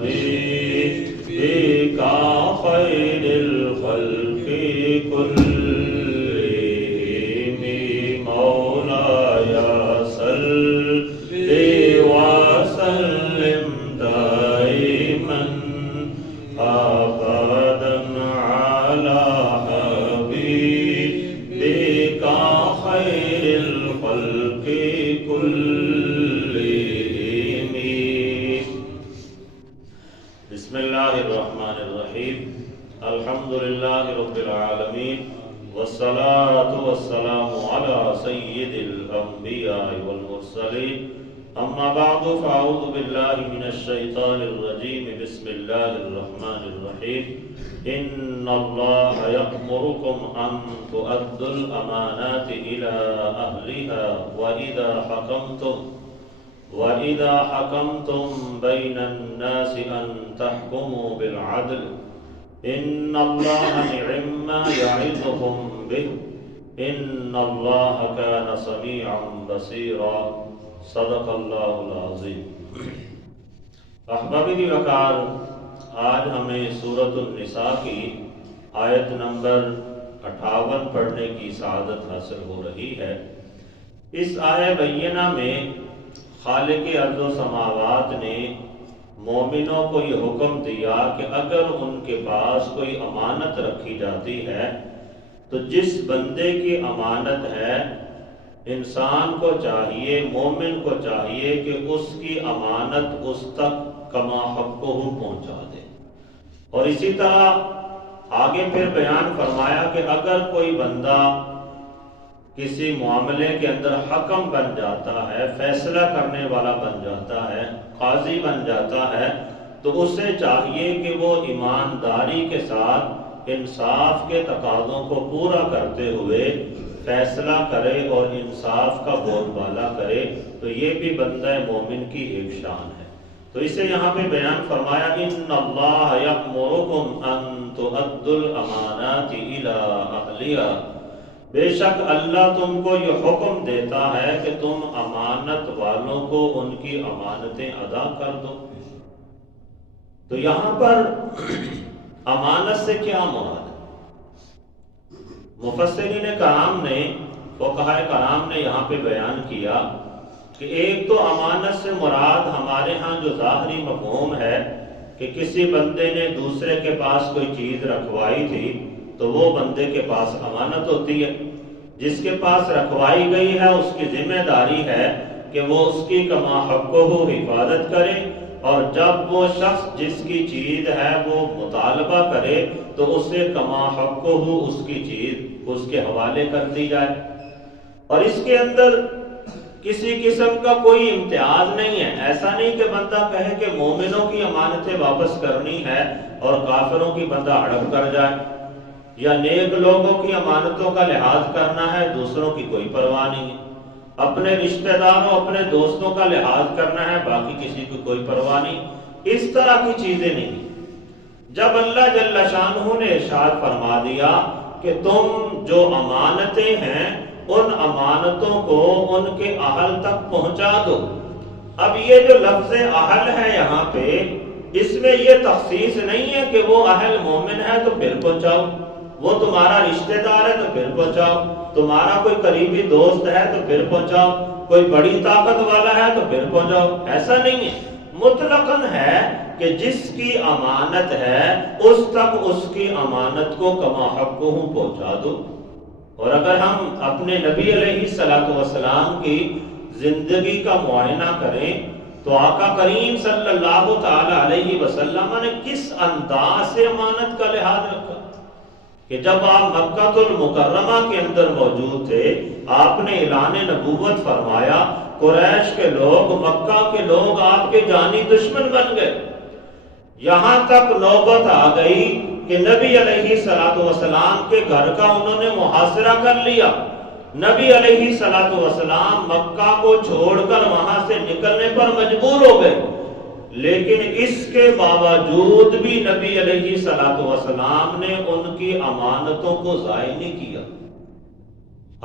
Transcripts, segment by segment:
حبيبك خير الخلق كلهم مولاي صل وسلم دائما أبدا على حبيبك خير الخلق كلهم. بسم الله الرحمن الرحيم. الحمد لله رب العالمين والصلاة والسلام على سيد الأنبياء والمرسلين. أما بعد فأعوذ بالله من الشيطان الرجيم. بسم الله الرحمن الرحيم. إن الله يأمركم أن تؤدوا الأمانات إلى أهلها وإذا حكمتم بين الناس أن تحكموا بالعدل. إن الله نعم ما يعظكم به. إن الله كان سميعا بصيرا. صدق اللہ العظیم. احبابی وقار، آج ہمیں سورۃ النساء کی آیت نمبر 58 پڑھنے کی سعادت حاصل ہو رہی ہے. اس آیہ بینہ میں خالق ارض و سماوات نے مومنوں کو یہ حکم دیا کہ اگر ان کے پاس کوئی امانت رکھی جاتی ہے تو جس بندے کی امانت ہے انسان کو چاہیے، مومن کو چاہیے کہ اس کی امانت اس تک کما حقہ پہنچا دے. اور اسی طرح آگے پھر بیان فرمایا کہ اگر کوئی بندہ کسی معاملے کے اندر حکم بن جاتا ہے، فیصلہ کرنے والا بن جاتا ہے، قاضی بن جاتا ہے، تو اسے چاہیے کہ وہ ایمانداری کے ساتھ انصاف کے تقاضوں کو پورا کرتے ہوئے فیصلہ کرے اور انصاف کا بول بالا کرے. تو یہ بھی بندہ مومن کی ایک شان ہے. تو اسے یہاں پہ بیان فرمایا ان اللہ یأمرکم ان تؤدوا الامانات الی اہلہا. بے شک اللہ تم کو یہ حکم دیتا ہے کہ تم امانت والوں کو ان کی امانتیں ادا کر دو. تو یہاں پر امانت سے کیا مراد ہے؟ مفسرین کرام نے، فقہائے کرام نے یہاں پہ بیان کیا کہ ایک تو امانت سے مراد ہمارے ہاں جو ظاہری مفہوم ہے کہ کسی بندے نے دوسرے کے پاس کوئی چیز رکھوائی تھی تو وہ بندے کے پاس امانت ہوتی ہے. جس کے پاس رکھوائی گئی ہے اس کی ذمہ داری ہے کہ وہ اس کی کما حقہ حفاظت کرے، اور جب وہ شخص جس کی چیز ہے وہ مطالبہ کرے تو اسے کما حقہ اس کی چیز اس کے حوالے کر دی جائے. اور اس کے اندر کسی قسم کا کوئی امتیاز نہیں ہے. ایسا نہیں کہ بندہ کہے کہ مومنوں کی امانتیں واپس کرنی ہے اور کافروں کی بندہ ہڑپ کر جائے، یا نیک لوگوں کی امانتوں کا لحاظ کرنا ہے، دوسروں کی کوئی پرواہ نہیں ہے. اپنے رشتہ داروں، اپنے دوستوں کا لحاظ کرنا ہے، باقی کسی کو کوئی پرواہ نہیں. اس طرح کی چیزیں نہیں. جب اللہ جل شانہ نے ارشاد فرما دیا کہ تم جو امانتیں ہیں ان امانتوں کو ان کے اہل تک پہنچا دو. اب یہ جو لفظ اہل ہے یہاں پہ، اس میں یہ تخصیص نہیں ہے کہ وہ اہل مومن ہے تو پھر پہنچاؤ، وہ تمہارا رشتہ دار ہے تو پھر پہنچاؤ، تمہارا کوئی قریبی دوست ہے تو پھر پہنچاؤ، کوئی بڑی طاقت والا ہے تو پھر پہنچاؤ. ایسا نہیں ہے. مطلقاً ہے کہ جس کی امانت ہے اس تک اس کی امانت کو کما حقہ پہنچا دو. اور اگر ہم اپنے نبی علیہ السلام کی زندگی کا معائنہ کریں تو آقا کریم صلی اللہ تعالی علیہ وسلم نے کس انداز سے امانت کا لحاظ رکھا کہ جب آپ مکہ المکرمہ کے اندر موجود تھے، آپ نے اعلان نبوت فرمایا، قریش کے لوگ، مکہ کے لوگ آپ کے جانی دشمن بن گئے. یہاں تک نوبت آ گئی کہ نبی علیہ السلام کے گھر کا انہوں نے محاصرہ کر لیا. نبی علیہ السلام مکہ کو چھوڑ کر وہاں سے نکلنے پر مجبور ہو گئے، لیکن اس کے باوجود بھی نبی علیہ السلام نے ان کی امانتوں کو ضائع نہیں کیا.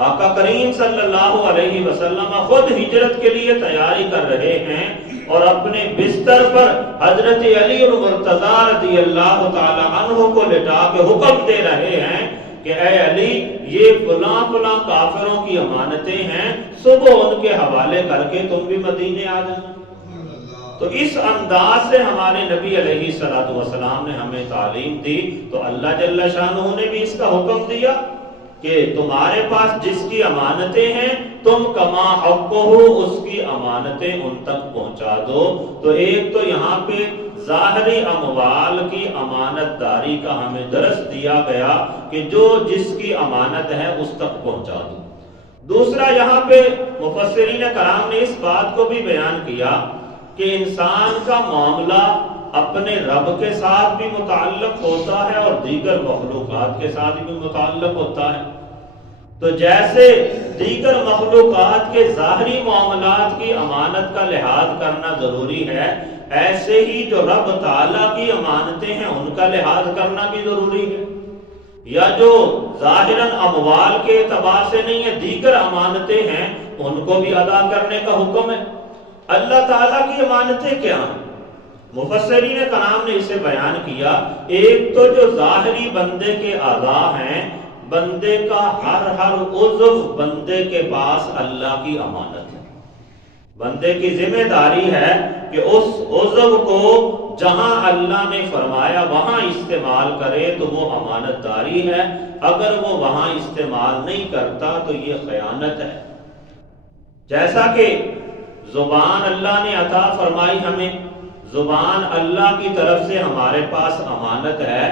آقا کریم صلی اللہ علیہ وسلم خود ہجرت کے لیے تیاری کر رہے ہیں اور اپنے بستر پر حضرت علی المرتضی رضی اللہ تعالی عنہ کو لٹا کے حکم دے رہے ہیں کہ اے علی یہ فلاں فلاں کافروں کی امانتیں ہیں، صبح ان کے حوالے کر کے تم بھی مدینے آ جانا۔ تو اس انداز سے ہمارے نبی علیہ الصلوۃ والسلام نے ہمیں تعلیم دی، تو اللہ جل شانہ نے بھی اس کا حکم دیا کہ تمہارے پاس جس کی امانتیں ہیں تم کما حق ہو اس کی امانتیں ان تک پہنچا دو۔ تو ایک تو یہاں پہ ظاہری اموال کی امانت داری کا ہمیں درس دیا گیا کہ جو جس کی امانت ہے اس تک پہنچا دو۔ دوسرا یہاں پہ مفسرین کرام نے اس بات کو بھی بیان کیا کہ انسان کا معاملہ اپنے رب کے ساتھ بھی متعلق ہوتا ہے اور دیگر مخلوقات کے ساتھ بھی متعلق ہوتا ہے۔ تو جیسے دیگر مخلوقات کے ظاہری معاملات کی امانت کا لحاظ کرنا ضروری ہے، ایسے ہی جو رب تعالیٰ کی امانتیں ہیں ان کا لحاظ کرنا بھی ضروری ہے، یا جو ظاہراً اموال کے اعتبار سے نہیں ہے دیگر امانتیں ہیں ان کو بھی ادا کرنے کا حکم ہے۔ اللہ تعالیٰ کی امانتیں کیا ہیں؟ مفسرین کرام نے اسے بیان کیا، ایک تو جو ظاہری بندے کے اعضاء ہیں، بندے کا ہر عضو بندے کے پاس اللہ کی امانت ہے۔ بندے کی ذمہ داری ہے کہ اس عضو کو جہاں اللہ نے فرمایا وہاں استعمال کرے تو وہ امانت داری ہے، اگر وہ وہاں استعمال نہیں کرتا تو یہ خیانت ہے۔ جیسا کہ زبان اللہ نے عطا فرمائی ہمیں، زبان اللہ کی طرف سے ہمارے پاس امانت ہے،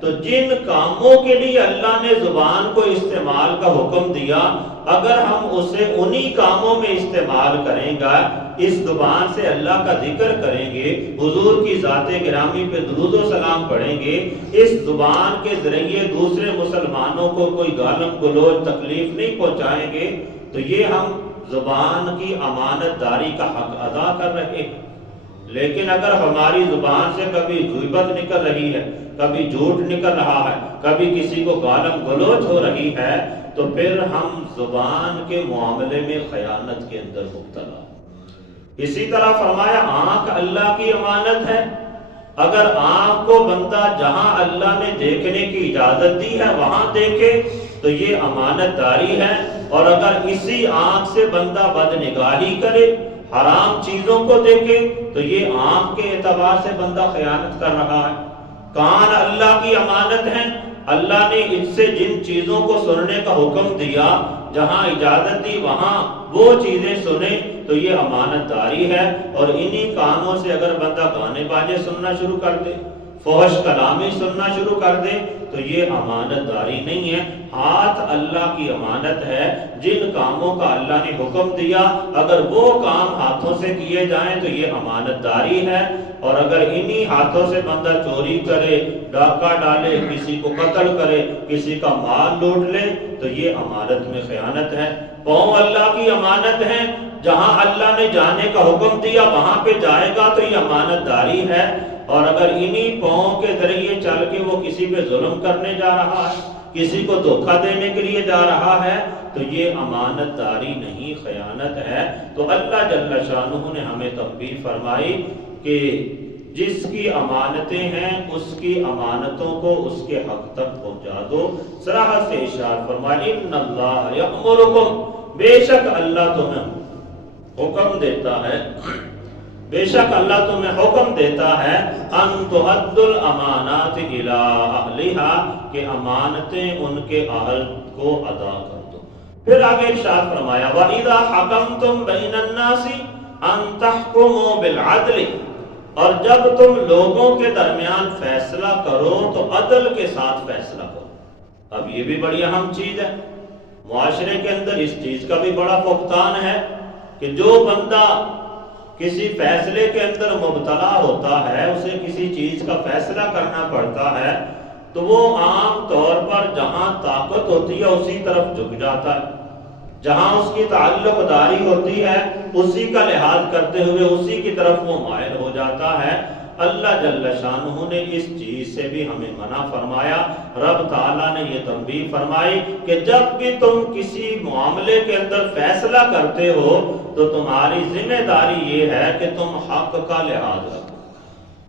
تو جن کاموں کے لیے اللہ نے زبان کو استعمال کا حکم دیا اگر ہم اسے انہی کاموں میں استعمال کریں گا، اس زبان سے اللہ کا ذکر کریں گے، حضور کی ذات گرامی پہ درود و سلام پڑھیں گے، اس زبان کے ذریعے دوسرے مسلمانوں کو کوئی گالم گلوچ تکلیف نہیں پہنچائیں گے، تو یہ ہم زبان کی امانت داری کا حق ادا کر رہے ہیں۔ لیکن اگر ہماری زبان سے کبھی غیبت نکل رہی ہے، کبھی جھوٹ نکل رہا ہے، کبھی کسی کو گالم گلوچ ہو رہی ہے، تو پھر ہم زبان کے معاملے میں خیانت کے اندر مبتلا۔ اسی طرح فرمایا آنکھ اللہ کی امانت ہے، اگر آنکھ کو بندہ جہاں اللہ نے دیکھنے کی اجازت دی ہے وہاں دیکھے تو یہ امانت داری ہے، اور اگر اسی آنکھ سے بندہ بدنگاہی کرے، حرام چیزوں کو دیکھے، تو یہ آنکھ کے اعتبار سے بندہ خیانت کر رہا ہے۔ کان اللہ کی امانت ہیں، اللہ نے اس سے جن چیزوں کو سننے کا حکم دیا، جہاں اجازت دی وہاں وہ چیزیں سنے تو یہ امانت داری ہے، اور انہی کانوں سے اگر بندہ گانے باجے سننا شروع کر دے، فحش کلامی سننا شروع کر دے تو یہ امانت داری نہیں ہے۔ ہاتھ اللہ کی امانت ہے، جن کاموں کا اللہ نے حکم دیا اگر وہ کام ہاتھوں سے کیے جائیں تو یہ امانت داری ہے، اور اگر انہی ہاتھوں سے بندہ چوری کرے، ڈاکہ ڈالے، کسی کو قتل کرے، کسی کا مال لوٹ لے تو یہ امانت میں خیانت ہے۔ پاؤں اللہ کی امانت ہے، جہاں اللہ نے جانے کا حکم دیا وہاں پہ جائے گا تو یہ امانت داری ہے، اور اگر انہی پاؤں کے ذریعے چل کے وہ کسی پہ ظلم کرنے جا رہا ہے، کسی کو دھوکہ دینے کے لیے جا رہا ہے تو یہ امانت داری نہیں، خیانت ہے۔ تو اللہ جل شانہ نے ہمیں تنبیہ فرمائی کہ جس کی امانتیں ہیں اس کی امانتوں کو اس کے حق تک پہنچا دو۔ صراحت سے ارشاد فرمایا ان اللہ یأمرکم، بے شک اللہ تمہیں حکم دیتا ہے، بے شک اللہ تمہیں حکم دیتا ہے ان تؤدوا الامانات الی اہلھا، کہ امانتیں ان کے اہل کو ادا کر دو۔ پھر آگے ارشاد فرمایا وَإِذَا حَكَمْتُمْ بَيْنَ النَّاسِ أَن تَحْكُمُوا بِالْعَدْلِ، اور جب تم لوگوں کے درمیان فیصلہ کرو تو عدل کے ساتھ فیصلہ کرو۔ اب یہ بھی بڑی اہم چیز ہے، معاشرے کے اندر اس چیز کا بھی بڑا فقدان ہے کہ جو بندہ کسی فیصلے کے اندر مبتلا ہوتا ہے، اسے کسی چیز کا فیصلہ کرنا پڑتا ہے، تو وہ عام طور پر جہاں طاقت ہوتی ہے اسی طرف جھک جاتا ہے، جہاں اس کی تعلق داری ہوتی ہے اسی کا لحاظ کرتے ہوئے اسی کی طرف وہ مائل ہو جاتا ہے۔ اللہ جل شانہ نے اس چیز سے بھی ہمیں منع فرمایا۔ رب تعالیٰ نے یہ تنبیہ فرمائی کہ جب بھی تم کسی معاملے کے اندر فیصلہ کرتے ہو تو تمہاری ذمہ داری یہ ہے کہ تم حق کا لحاظ رکھو،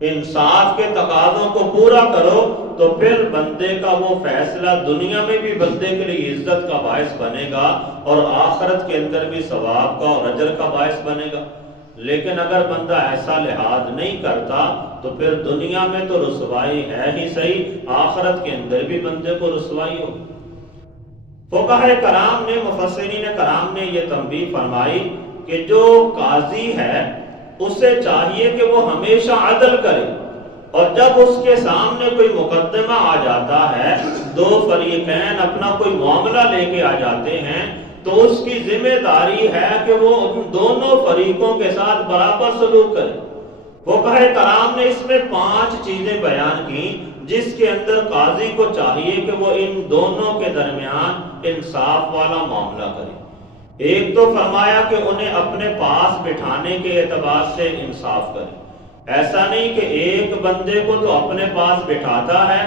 انصاف کے تقاضوں کو پورا کرو تو پھر بندے کا وہ فیصلہ دنیا میں بھی بندے کے لیے عزت کا باعث بنے گا اور آخرت کے اندر بھی ثواب کا اور اجر کا باعث بنے گا۔ لیکن اگر بندہ ایسا لحاظ نہیں کرتا تو پھر دنیا میں تو رسوائی ہے ہی صحیح، آخرت کے اندر بھی بندے کو رسوائی ہو۔ فقہائے کرام نے، مفسرین کرام نے یہ تنبیہ فرمائی کہ جو قاضی ہے اسے چاہیے کہ وہ ہمیشہ عدل کرے، اور جب اس کے سامنے کوئی مقدمہ آ جاتا ہے، دو فریقین اپنا کوئی معاملہ لے کے آ جاتے ہیں، تو اس کی ذمہ داری ہے کہ وہ ان دونوں فریقوں کے ساتھ برابر سلوک کرے۔ فقہائے کرام نے اس میں 5 چیزیں بیان کی جس کے اندر قاضی کو چاہیے کہ وہ ان دونوں کے درمیان انصاف والا معاملہ کرے۔ ایک تو فرمایا کہ انہیں اپنے پاس بٹھانے کے اعتبار سے انصاف کرے۔ ایسا نہیں کہ ایک بندے کو تو اپنے پاس بٹھاتا ہے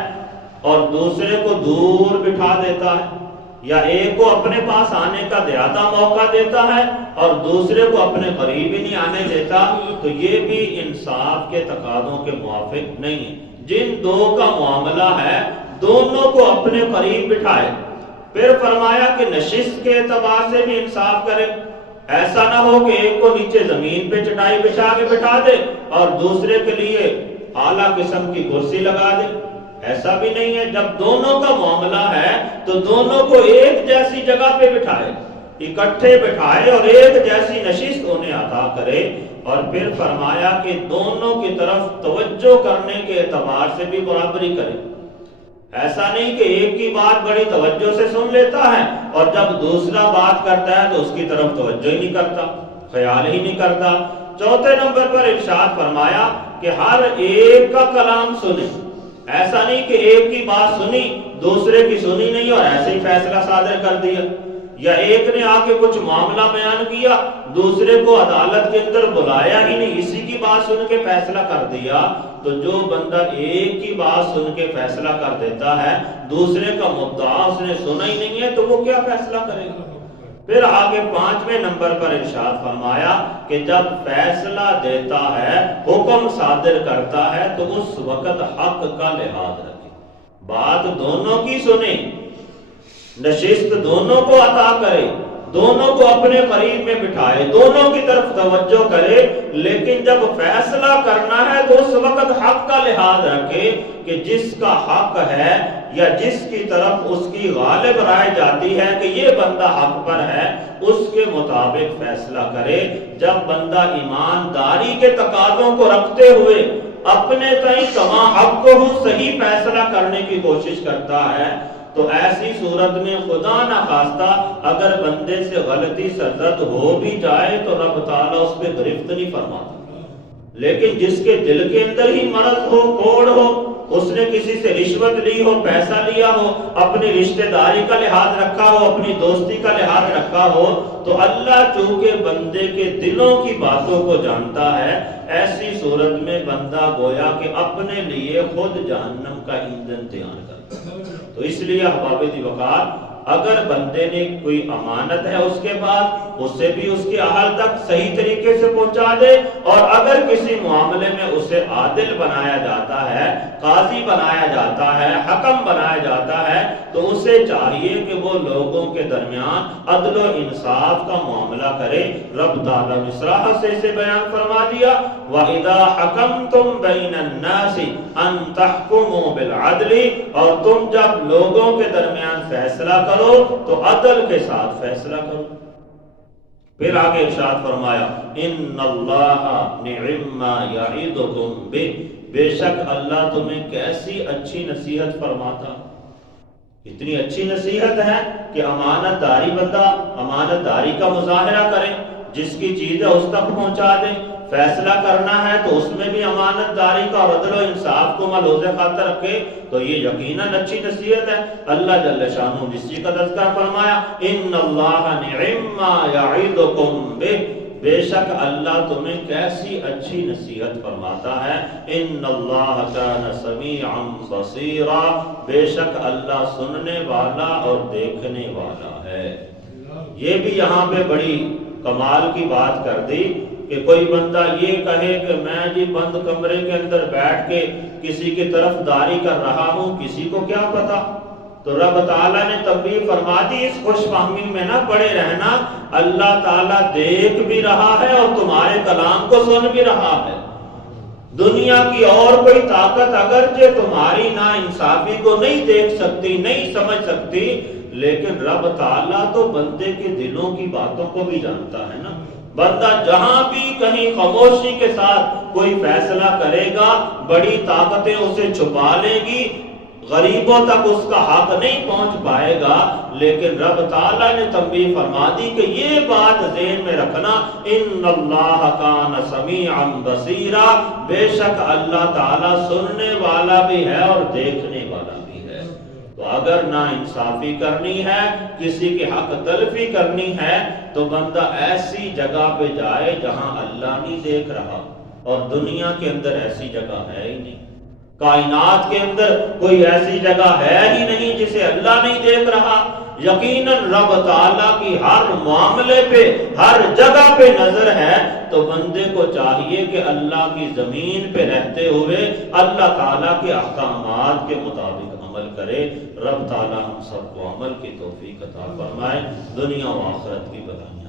اور دوسرے کو دور بٹھا دیتا ہے، یا ایک کو اپنے پاس آنے کا زیادہ موقع دیتا ہے اور دوسرے کو اپنے قریب ہی نہیں آنے دیتا، تو یہ بھی انصاف کے تقاضوں کے موافق نہیں ہے۔ جن دو کا معاملہ ہے دونوں کو اپنے قریب بٹھائے۔ پھر فرمایا کہ نشست کے اعتبار سے بھی انصاف کرے۔ ایسا نہ ہو کہ ایک کو نیچے زمین پہ چٹائی بچھا کے بٹھا دے اور دوسرے کے لیے اعلیٰ قسم کی کرسی لگا دے، ایسا بھی نہیں ہے۔ جب دونوں کا معاملہ ہے تو دونوں کو ایک جیسی جگہ پہ بٹھائے، اکٹھے بٹھائے اور ایک جیسی نشست انہیں عطا کرے۔ اور پھر فرمایا کہ دونوں کی طرف توجہ کرنے کے اعتبار سے بھی برابری کرے۔ ایسا نہیں کہ ایک کی بات بڑی توجہ سے سن لیتا ہے اور جب دوسرا بات کرتا ہے تو اس کی طرف توجہ ہی نہیں کرتا، خیال ہی نہیں کرتا۔ چوتھے نمبر پر ارشاد فرمایا کہ ہر ایک کا کلام سنے۔ ایسا نہیں کہ ایک کی بات سنی دوسرے کی سنی نہیں اور ایسے ہی فیصلہ صادر کر دیا، یا ایک نے آ کے کچھ معاملہ بیان کیا دوسرے کو عدالت کے اندر بلایا ہی نہیں، اسی کی بات سن کے فیصلہ کر دیا۔ تو جو بندہ ایک کی بات سن کے فیصلہ کر دیتا ہے، دوسرے کا مدعا اس نے سنا ہی نہیں ہے، تو وہ کیا فیصلہ کرے گا؟ پھر آگے 5ویں نمبر پر ارشاد فرمایا کہ جب فیصلہ دیتا ہے، حکم صادر کرتا ہے، تو اس وقت حق کا لحاظ رکھے، بات دونوں کی سنے، نشست دونوں کو عطا کرے، دونوں کو اپنے قریب میں بٹھائے، دونوں کی طرف توجہ کرے، لیکن جب فیصلہ کرنا ہے تو اس وقت حق کا لحاظ رکھے کہ جس کا حق ہے یا جس کی طرف اس کی غالب رائے جاتی ہے کہ یہ بندہ حق پر ہے، اس کے مطابق فیصلہ کرے۔ جب بندہ ایمانداری کے تقاضوں کو رکھتے ہوئے اپنے تئیں کما حق کو صحیح فیصلہ کرنے کی کوشش کرتا ہے، تو ایسی صورت میں خدا نخواستہ اگر بندے سے غلطی سرزد ہو بھی جائے تو رب تعالیٰ اس پہ گرفت نہیں فرماتا۔ لیکن جس کے دل کے اندر ہی مرض ہو، کوڑ ہو، اس نے کسی سے رشوت لی ہو، پیسہ لیا ہو، اپنی رشتہ داری کا لحاظ رکھا ہو، اپنی دوستی کا لحاظ رکھا ہو، تو اللہ چونکہ بندے کے دلوں کی باتوں کو جانتا ہے، ایسی صورت میں بندہ گویا کہ اپنے لیے خود جہنم کا ایندھن تیار کرتا ہے۔ تو اس لیے احباب دی وقار، اگر بندے نے کوئی امانت ہے اس کے بعد اسے بھی اس کے اہل تک صحیح طریقے سے پہنچا دے، اور اگر کسی معاملے میں اسے عادل بنایا جاتا ہے، قاضی بنایا جاتا ہے، حکم بنایا جاتا ہے، تو اسے چاہیے کہ وہ لوگوں کے درمیان عدل و انصاف کا معاملہ کرے۔ رب تعالیٰ نے صراحت سے اسے بیان فرما دیا، وَإِذَا حَكَمْتُمْ بَيْنَ النَّاسِ أَن تَحْكُمُوا بِالْعَدْلِ، اور تم جب لوگوں کے درمیان فیصلہ کرو تو عدل کے ساتھ فیصلہ کرو۔ پھر آگے ارشاد فرمایا، ان اللہ نعم ما یعظکم بہ، بے شک اللہ تمہیں کیسی اچھی نصیحت فرماتا، اتنی اچھی نصیحت ہے کہ امانت داری بندہ امانت داری کا مظاہرہ کرے، جس کی چیز ہے اس تک پہنچا دے، فیصلہ کرنا ہے تو اس میں بھی امانت داری کا اور عدل و انصاف کو ملحوظ خاطر رکھے، تو یہ یقیناً اچھی نصیحت ہے۔ اللہ جل شانہ جس چیز کا تذکرہ فرمایا، ان اللہ نعم ما یعظکم بہ، بے شک اللہ تمہیں کیسی اچھی نصیحت فرماتا ہے۔ ان اللہ کان سمیعا بصیرا، بے شک اللہ سننے والا اور دیکھنے والا ہے۔ یہ بھی یہاں پہ بڑی کمال کی بات کر دی کہ کوئی بندہ یہ کہے کہ میں جی بند کمرے کے اندر بیٹھ کے کسی کی طرفداری کر رہا ہوں، کسی کو کیا پتا؟ تو رب تعالیٰ نے تنبیہ فرما دی، اس خوش فہمی میں نہ پڑے رہنا، اللہ تعالیٰ دیکھ بھی رہا ہے اور تمہارے کلام کو سن بھی رہا ہے۔ دنیا کی اور کوئی طاقت اگرچہ تمہاری نا انصافی کو نہیں دیکھ سکتی، نہیں سمجھ سکتی، لیکن رب تعالیٰ تو بندے کے دلوں کی باتوں کو بھی جانتا ہے نا۔ بندہ جہاں بھی کہیں خاموشی کے ساتھ کوئی فیصلہ کرے گا، بڑی طاقتیں اسے چھپا لیں گی، غریبوں تک اس کا حق نہیں پہنچ پائے گا، لیکن رب تعالیٰ نے تنبیہ فرما دی کہ یہ بات ذہن میں رکھنا، ان اللہ کان سمیعا بصیرا، بے شک اللہ تعالیٰ سننے والا بھی ہے اور دیکھنے والا بھی ہے۔ تو اگر نا انصافی کرنی ہے، کسی کے حق تلفی کرنی ہے، تو بندہ ایسی جگہ پہ جائے جہاں اللہ نہیں دیکھ رہا، اور دنیا کے اندر ایسی جگہ ہے ہی نہیں، کائنات کے اندر کوئی ایسی جگہ ہے ہی نہیں جسے اللہ نہیں دیکھ رہا۔ یقیناً رب تعالیٰ کی ہر معاملے پہ، ہر جگہ پہ نظر ہے، تو بندے کو چاہیے کہ اللہ کی زمین پہ رہتے ہوئے اللہ تعالیٰ کے احکامات کے مطابق عمل کرے۔ رب تعالیٰ ہم سب کو عمل کی توفیق عطا فرمائے، دنیا و آخرت کی بدائیں۔